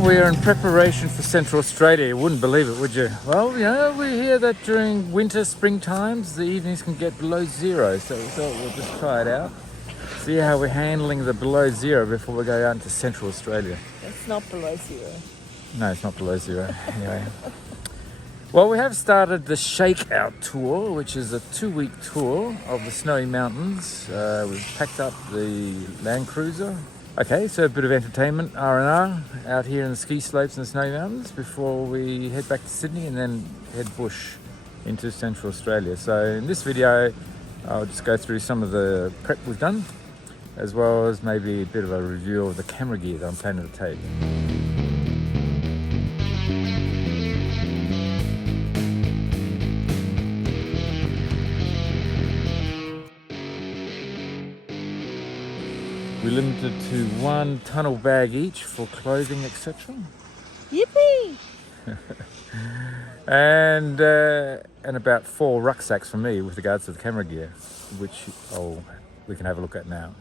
Well, we're in preparation for Central Australia. You wouldn't believe it, would you? Well, you know, we hear that during winter, spring times, the evenings can get below zero. So we thought we'll just try it out. See how we're handling the below zero before we go out into Central Australia. It's not below zero. No, it's not below zero. Anyway. Well, we have started the Shakeout Tour, which is a 2-week tour of the Snowy Mountains. We've packed up the Land Cruiser. Okay, so a bit of entertainment, R&R, out here in the ski slopes in the Snowy Mountains before we head back to Sydney and then head bush into Central Australia. So in this video, I'll just go through some of the prep we've done, as well as maybe a bit of a review of the camera gear that I'm planning to take. We're limited to 1 tunnel bag each for clothing, etc. Yippee! and about 4 rucksacks for me with regards to the camera gear, which we can have a look at now.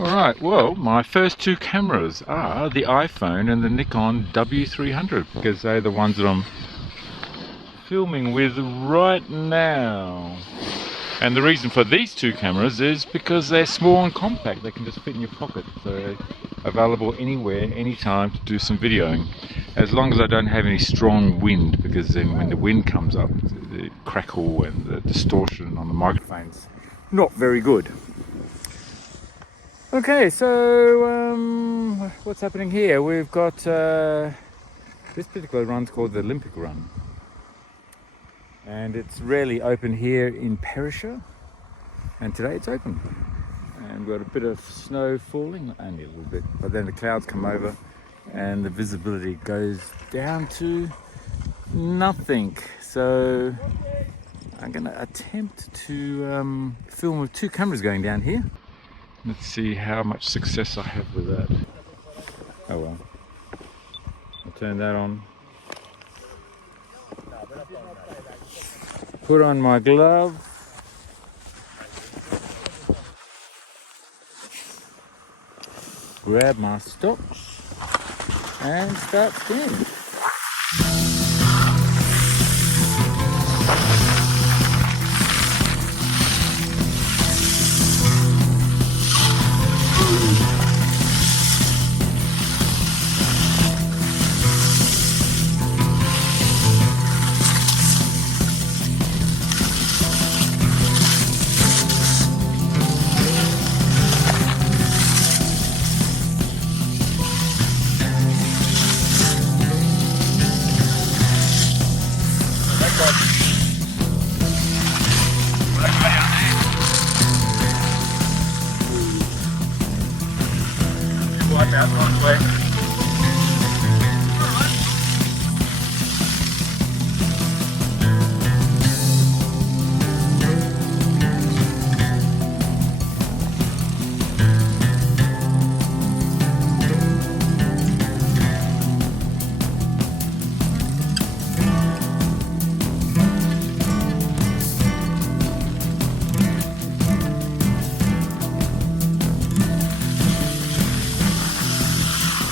Alright, well, my first 2 cameras are the iPhone and the Nikon W300, because they're the ones that I'm filming with right now. And the reason for these 2 cameras is because they're small and compact. They can just fit in your pocket. So available anywhere, anytime to do some videoing. As long as I don't have any strong wind, because then when the wind comes up, the crackle and the distortion on the microphone's not very good. Okay, so what's happening here? We've got this particular run's called the Olympic Run. And it's rarely open here in Perisher, and today it's open. And we've got a bit of snow falling, only a little bit, but then the clouds come over and the visibility goes down to nothing. So I'm going to attempt to film with 2 cameras going down here. Let's see how much success I have with that. Oh well, I'll turn that on. Put on my glove. Grab my stocks and start spinning.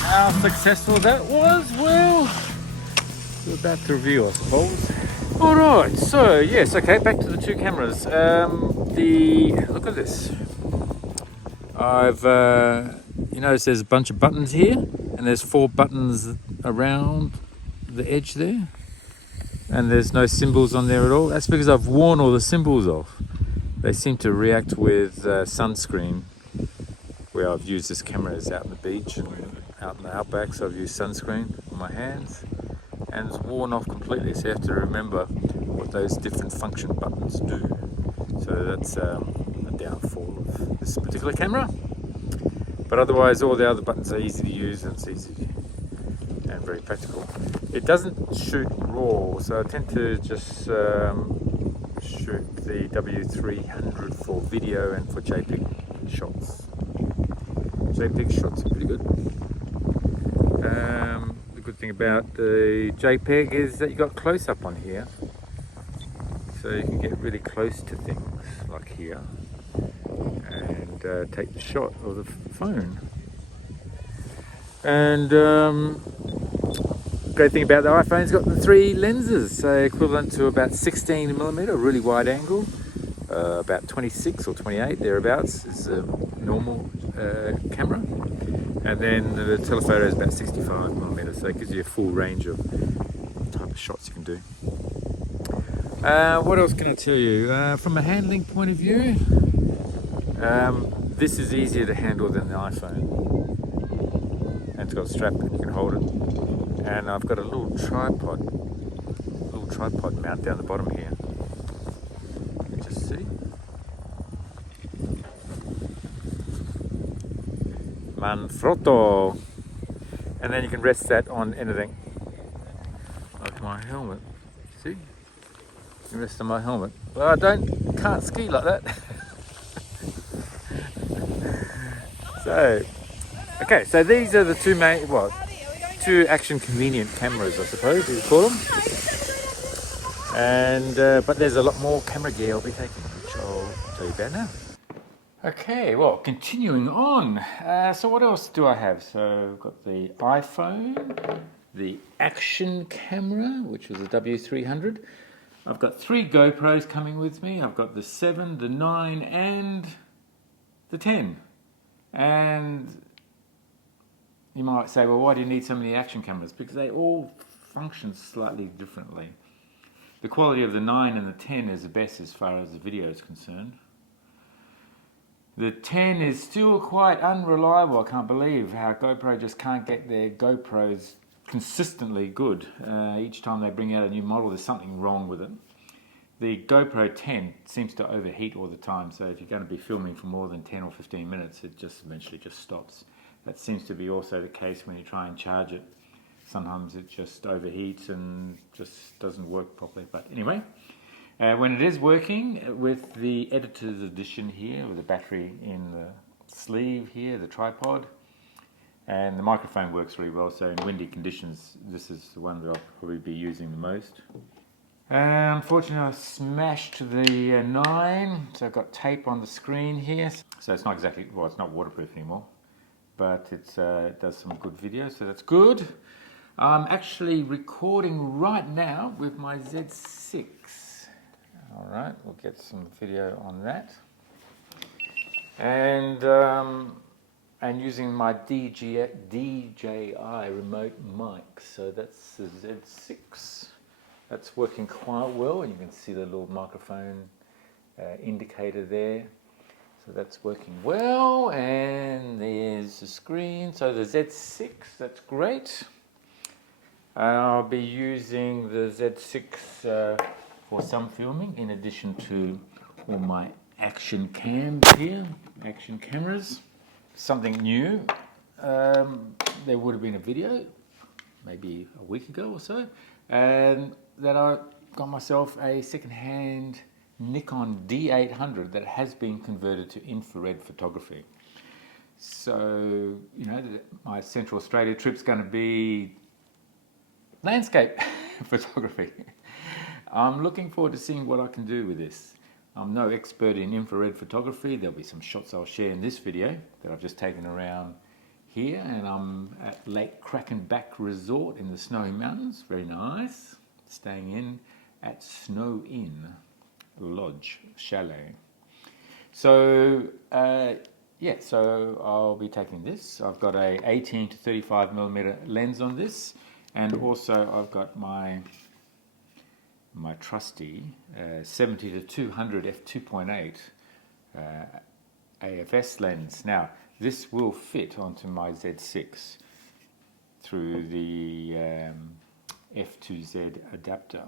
How successful that was, well, we're about to review, I suppose. Alright, so yes, okay, back to the 2 cameras. Look at this. I've, you notice there's a bunch of buttons here, and there's 4 buttons around the edge there. And there's no symbols on there at all. That's because I've worn all the symbols off. They seem to react with sunscreen, where I've used this camera is out on the beach and out in the outback, so I've used sunscreen on my hands, and it's worn off completely, so you have to remember what those different function buttons do. So that's a downfall of this particular camera, but otherwise all the other buttons are easy to use, and it's easy and very practical. It doesn't shoot RAW, so I tend to just shoot the W300 for video and for JPEG shots. JPEG shots are pretty good. The good thing about the JPEG is that you got close-up on here, so you can get really close to things like here and take the shot of the phone. And great thing about the iPhone, it's got the 3 lenses, so equivalent to about 16mm, really wide angle, about 26 or 28 thereabouts is a normal camera, and then the telephoto is about 65mm, so it gives you a full range of type of shots you can do. What else can I tell you? From a handling point of view, this is easier to handle than the iPhone. And it's got a strap and you can hold it. And I've got a little tripod mount down the bottom here. You can just see. Manfrotto. And then you can rest that on anything. Like my helmet. See? You can rest on my helmet. Well, can't ski like that. So, okay, so these are the two main, two action convenient cameras, I suppose you call them. And but there's a lot more camera gear I'll be taking, which I'll tell you about now. Okay, well, continuing on. So what else do I have? So I've got the iPhone, the action camera, which was a W300. I've got 3 GoPros coming with me. I've got the 7, the 9, and the 10. And you might say, well, why do you need so many action cameras? Because they all function slightly differently. The quality of the 9 and the 10 is the best as far as the video is concerned. The 10 is still quite unreliable. I can't believe how GoPro just can't get their GoPros consistently good. Each time they bring out a new model, there's something wrong with it. The GoPro 10 seems to overheat all the time, so if you're going to be filming for more than 10 or 15 minutes, it just eventually just stops. That seems to be also the case when you try and charge it. Sometimes it just overheats and just doesn't work properly. But anyway, when it is working with the editor's edition here, with the battery in the sleeve here, the tripod, and the microphone works really well, so in windy conditions, this is the one that I'll probably be using the most. Unfortunately, I smashed the 9, so I've got tape on the screen here. So it's not exactly, well, it's not waterproof anymore, but it does some good video, so that's good. I'm actually recording right now with my Z6. All right, we'll get some video on that. And using my DJI remote mic, so that's the Z6. That's working quite well, and you can see the little microphone indicator there. So that's working well, and there's the screen. So the Z6, that's great. I'll be using the Z6 for some filming, in addition to all my action cams here, action cameras. Something new. There would have been a video, maybe a week ago or so, and that I got myself a second-hand Nikon D800 that has been converted to infrared photography. So, you know, my Central Australia trip's going to be landscape photography. I'm looking forward to seeing what I can do with this. I'm no expert in infrared photography. There'll be some shots I'll share in this video that I've just taken around here, and I'm at Lake Krakenbach Resort in the Snowy Mountains. Very nice. Staying in at Snow Inn Lodge Chalet. So yeah, so I'll be taking this. I've got a 18 to 35mm lens on this, and also I've got my trusty 70 to 200 f2.8 AFS lens. Now this will fit onto my Z6 through the F2Z adapter.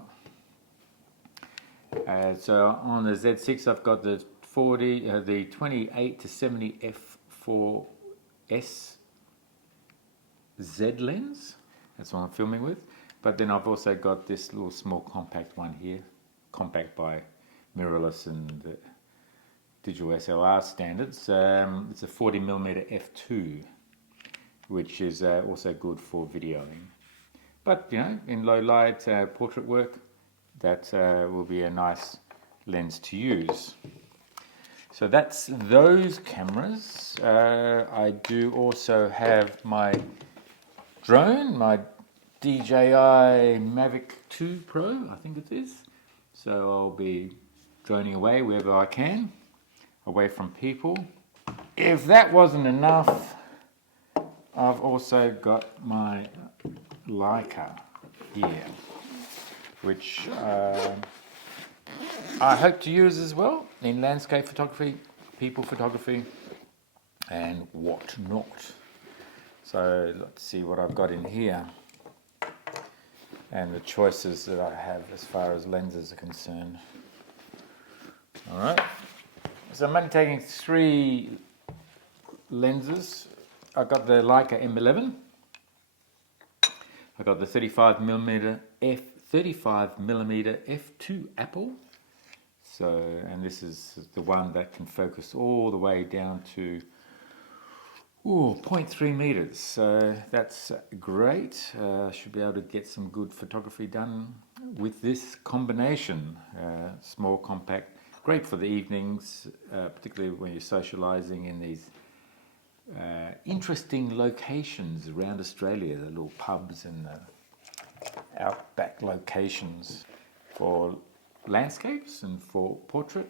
So on the Z6 I've got the 28 to 70 f4S Z lens. That's what I'm filming with. But then I've also got this little small compact one here, compact by mirrorless and the digital SLR standards. It's a 40mm f2, which is also good for videoing. But you know, in low light portrait work, that will be a nice lens to use. So that's those cameras. I do also have my drone, my DJI Mavic 2 Pro, I think it is. So I'll be droning away wherever I can, away from people. If that wasn't enough, I've also got my Leica here, which I hope to use as well in landscape photography, people photography, and whatnot. So let's see what I've got in here and the choices that I have as far as lenses are concerned. Alright, so I'm only taking 3 lenses. I've got the Leica M11, I've got the 35mm f2 Apple. So, and this is the one that can focus all the way down to 0.3 meters. So that's great. Should be able to get some good photography done with this combination. Small, compact, great for the evenings, particularly when you're socializing in these interesting locations around Australia, the little pubs and the outback locations. For landscapes and for portrait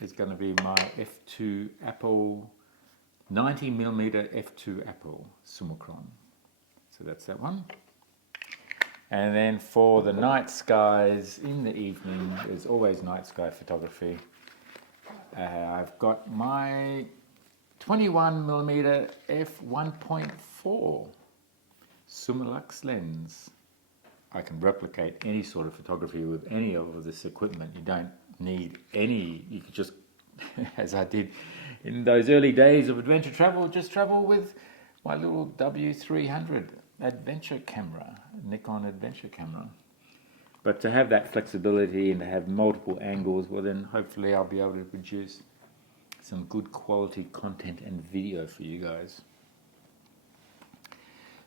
is going to be my f2 Apple, 90mm f2 Apple Summicron. So that's that one. And then for the night skies in the evening, there's always night sky photography. I've got my 21mm f1.4 Summilux lens. I can replicate any sort of photography with any of this equipment. You don't need any, you could just, as I did in those early days of adventure travel, just travel with my little W300 adventure camera, Nikon adventure camera. But to have that flexibility and to have multiple angles, well then hopefully I'll be able to produce some good quality content and video for you guys.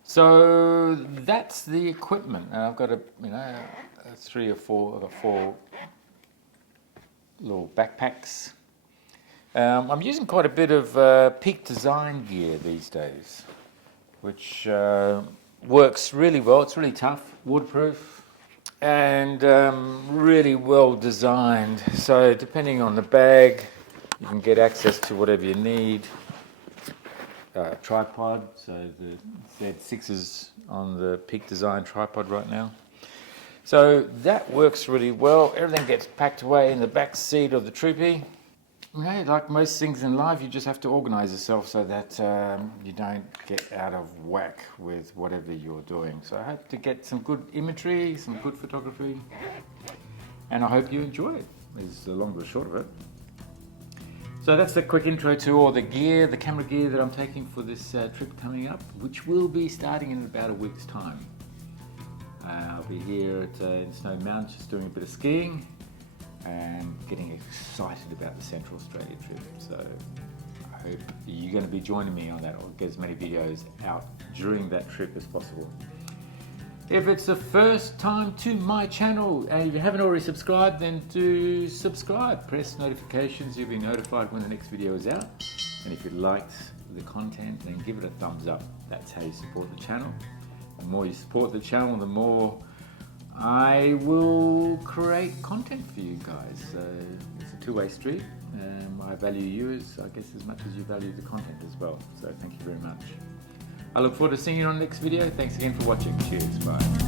So that's the equipment, and I've got a 3 or 4. I've got 4 little backpacks. I'm using quite a bit of Peak Design gear these days, which works really well. It's really tough, waterproof, and really well designed. So depending on the bag, you can get access to whatever you need. Tripod, so the Z6 is on the Peak Design tripod right now. So that works really well. Everything gets packed away in the back seat of the Troopy. Okay, like most things in life, you just have to organize yourself so that you don't get out of whack with whatever you're doing. So I hope to get some good imagery, some good photography, and I hope you enjoy it, is the long and short of it. So that's a quick intro to all the gear, the camera gear that I'm taking for this trip coming up, which will be starting in about a week's time. I'll be here in Snow Mountain just doing a bit of skiing and getting excited about the Central Australia trip. So I hope you're going to be joining me on that, or get as many videos out during that trip as possible. If it's the first time to my channel and you haven't already subscribed, then do subscribe. Press notifications, you'll be notified when the next video is out. And if you liked the content, then give it a thumbs up. That's how you support the channel. The more you support the channel, the more I will create content for you guys. So it's a two-way street. I value you I guess as much as you value the content as well. So thank you very much. I look forward to seeing you on the next video. Thanks again for watching. Cheers. Bye.